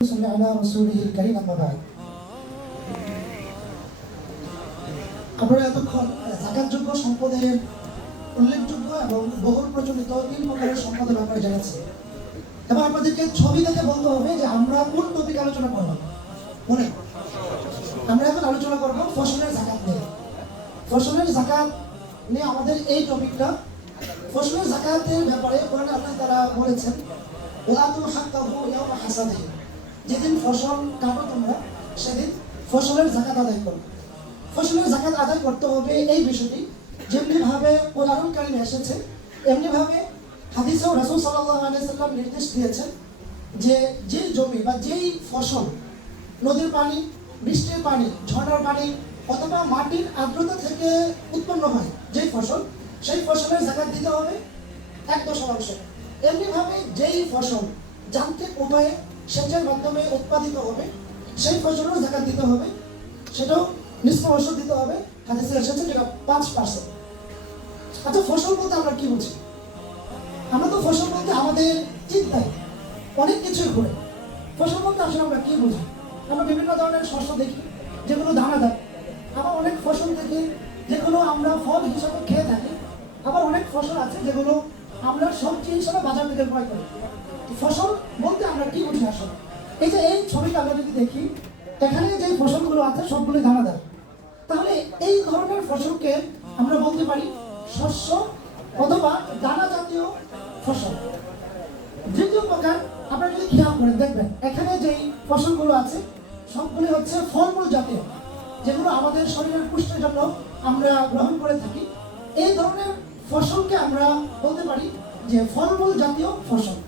صل على رسوله الكريم أما بعد আমরা এতক্ষণ জাকাতযোগ্য সম্পদের উল্লেখযোগ্য এবং বহুল প্রচলিত তিন প্রকারের সম্পদের ব্যাপারে জেনেছি এবং আপনাদেরকে ছবি দেখে বলতে হবে যে আমরা কোন টপিক আলোচনা করব মনে আমরা এখন আলোচনা করব ফসলের জাকাত নিয়ে ফসলের জাকাত নিয়ে আমাদের এই টপিকটা ফসলের জাকাতের ব্যাপারে কোরআনে আল্লাহ তারা বলেছেন ওয়াতু হাক্কাহু ইয়াওমা হাসাদিহি যেদিন ফসল কাটো তোমরা, সেদিন ফসলের জাকাত আদায় করো। ফসলের জাকাত আদায় করতে হবে এই বিষয়টি। যেমনি ভাবে কোরআন এসেছে এমনি ভাবে হাদিসেও রাসূল সাল্লাল্লাহু আলাইহি সাল্লাম নির্দেশ দিয়েছেন যে যে জমি বা যেই ফসল, নদীর পানি, বৃষ্টির পানি, ঝর্ণার পানি অথবা মাটির আর্দ্রতা থেকে উৎপন্ন হয় যেই ফসল, সেই ফসলের জাকাত দিতে হবে এক দশমাংশ এমনিভাবে যেই ফসল যান্ত্রিক উপায়ে সেচের মাধ্যমে উৎপাদিত হবে, সেই ফসলেরও জাকাত দিতে হবে, সেটাও নিষ্কর্ষ দিতে হবে হাদিসে এসেছে যেটা পাঁচ পার্সেন্ট আচ্ছা ফসল বলতে আমরা কি বুঝি? আমরা তো ফসল বলতে আমাদের চিন্তায় অনেক কিছুই ঘুরে। ফসল বলতে আসলে আমরা কি বুঝি? আমরা বিভিন্ন ধরনের শস্য দেখি, যেগুলো দানাদার। আবার অনেক ফসল দেখি, যেগুলো আমরা ফল হিসাবে খেয়ে থাকি। আবার অনেক ফসল আছে যেগুলো আমরা সবজি হিসাবে বাজার থেকে ক্রয় করি। ফসল আমরা কি বুঝি আসলে এই যে এই ছবিটা আমরা যদি দেখি, এখানে যে ফসলগুলো আছে সবগুলো দানাদার। তাহলে এই ধরনের ফসলকে আমরা বলতে পারি শস্য অথবা দানা জাতীয় ফসল। দ্বিতীয় প্রকার আপনারা যদি খেয়াল করেন দেখবেন, এখানে যেই ফসলগুলো আছে সবগুলি হচ্ছে ফলমূল জাতীয়, যেগুলো আমাদের শরীরের পুষ্টির জন্য আমরা গ্রহণ করে থাকি। এই ধরনের ফসলকে আমরা বলতে পারি যে ফলমূল জাতীয় ফসল।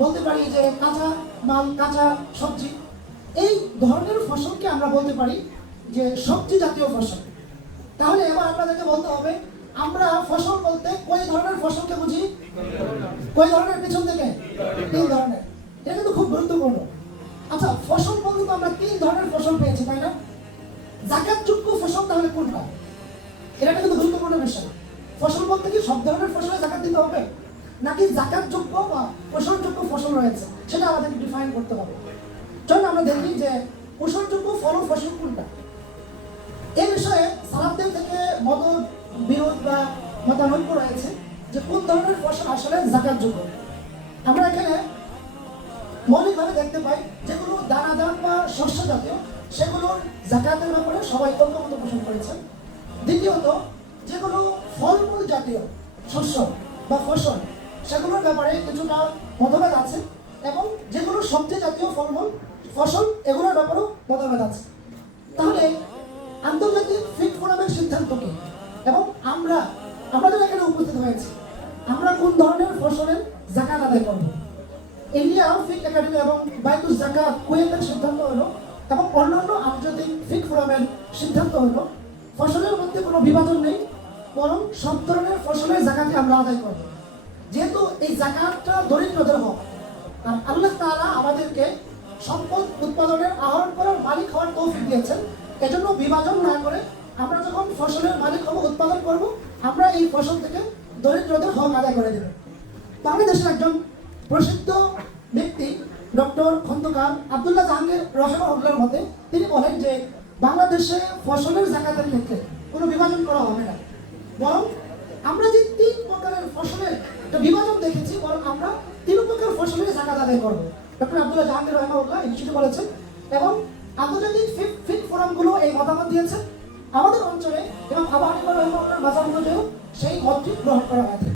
বলতে পারি যে কাঁচা মাল, কাঁচা সবজি। এই ধরনের ফসলকে আমরা বলতে পারি যে সবজি জাতীয় ফসল। তাহলে এবার আপনাদেরকে বলতে হবে, আমরা ফসল বলতে কই ধরনের ফসলকে বুঝি? কই ধরনের? পিছন থেকে? তিন ধরনের। এটা কিন্তু খুব গুরুত্বপূর্ণ। আচ্ছা ফসল বলতে তো আমরা তিন ধরনের ফসল পেয়েছি, তাই না? জাকাতযোগ্য ফসল তাহলে কোনটা? এটা কিন্তু গুরুত্বপূর্ণ বিষয়। ফসল বলতে কি সব ধরনের ফসলে জাকাত দিতে হবে? নাকি জাকাতযোগ্য বা পোষণযোগ্য ফসল রয়েছে? সেটা আমাদেরকে ডিফাইন করতে হবে। চলুন আমরা দেখি যে পোষণযোগ্য ফল ফসল কোনটা। এই বিষয়ে সালাবদের থেকে মত বিরোধ বা মতানৈক্য রয়েছে যে কোন ধরনের ফসল আসলে জাকাতযোগ্য আমরা এখানে মৌলিকভাবে দেখতে পাই যেগুলো দানাদার বা শস্য জাতীয় সেগুলোর জাকাতের ব্যাপারে সবাই ঐক্যমত পোষণ করেছেন। দ্বিতীয়ত, যেগুলো ফলমূল জাতীয় শস্য বা ফসল সেগুলোর ব্যাপারে কিছুটা মতভেদ আছে এবং যেগুলো সবজি জাতীয় ফলমূল, ফসল, এগুলোর ব্যাপারেও মতভেদ আছে। তাহলে আন্তর্জাতিক ফিট ফোরামের সিদ্ধান্ত কি? এবং আমরা আমাদের এখানে উপস্থিত হয়েছি, আমরা কোন ধরনের ফসলের জাকাত আদায় করব? ইন্ডিয়া ফিক একাডেমি এবং বাইতুল জাকাত কুয়েতের সিদ্ধান্ত হলো এবং অন্যান্য আন্তর্জাতিক ফিক ফোরামের সিদ্ধান্ত হলো, ফসলের মধ্যে কোনো বিভাজন নেই, বরং সব ধরনের ফসলের জাকাতে আমরা আদায় করব। যেহেতু এই জাকাতটা দরিদ্রদের হক আর আল্লাহ তাআলা আমাদেরকে সম্পদ উৎপাদনের, আহরণ করার মালিক হওয়ার তৌফিক দিয়েছেন। এজন্য বিভাজন না করে আমরা যখন ফসলের মালিক হব, উৎপাদন করব, আমরা এই ফসল থেকে দরিদ্রদের হক আদায় করে দেব। বাংলাদেশের একজন প্রসিদ্ধ ব্যক্তি, ডক্টর খন্দকার আব্দুল্লাহ জাহাঙ্গীর রহমাউল্লাহর মতে, তিনি বলেন যে, বাংলাদেশে ফসলের জাকাতের ক্ষেত্রে কোনো বিভাজন করা হবে না। বরং আমরা যে তিন প্রকারের ফসলের একটা বিভাজন দেখেছি বরং আমরা তিন প্রকার ফসলের জাকাত আদায় করব। ডক্টর আব্দুল্লাহ জাহাঙ্গীর রহমাউল্লাহ এই বিষয়টি বলেছেন, এবং আন্তর্জাতিক ফিট ফোরামগুলো এই মতামত দিয়েছে আমাদের অঞ্চলে এবং আবহাওয়া রহমাউল্লাহর মাঝার অনুযায়ীও সেই মতটি গ্রহণ করা হয়েছে।